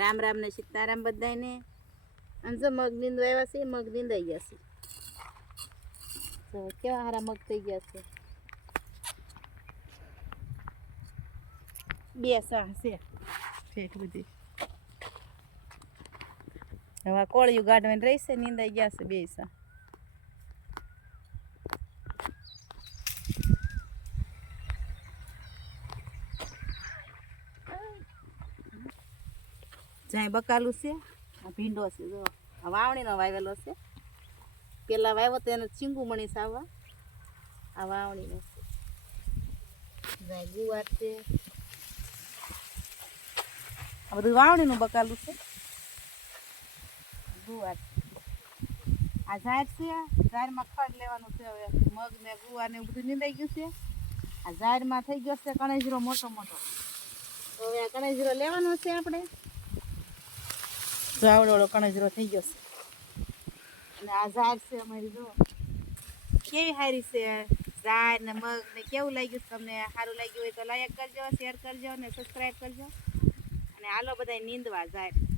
રામ રામ ને સીતારામ બધાને અને જો મગ નીંદવા આવ્યા છે, મગ નીંદાઈ ગયા છે. તો કેવા હારા મગ થઈ ગયા છે? બે સા છે. ઠેઠ બધી. હવે કોળિયું ગાઢવાની રહેશે, નીંદાઈ ગયા છે બે સા જ્યાં બકાલું છે. આ ભીંડો છે, જો. આ વાવણીનો વાવેલો છે. પેલા વાવ્યો તો એને ચીંગુમણી સાવવા આ વાવણીનો છે. જ્યાં ગુવાર છે. આ બધું વાવણીનું બકાલું છે. ગુવાર આ ઝાડ છે. ઝાડમાં ખડ લેવાનું છે હવે. મગ ને ગુવાર ને બધું નીંદાઈ ગયું છે. આ ઝાડમાં થઈ ગયો છે કણેજરો મોટો મોટો. હવે આ કણેજરો લેવાનો છે આપણે. જાવડોળો કણજરો થઈ ગયો છે અને આ ઝાડ છે અમારી જો કેવી સારી છે ઝાડ ને મગ ને કેવું લાગ્યું તમને સારું લાગ્યું હોય તો લાઈક કરજો શેર કરજો ને સબસ્ક્રાઈબ કરજો અને હાલો બધા નીંદવા ઝાડ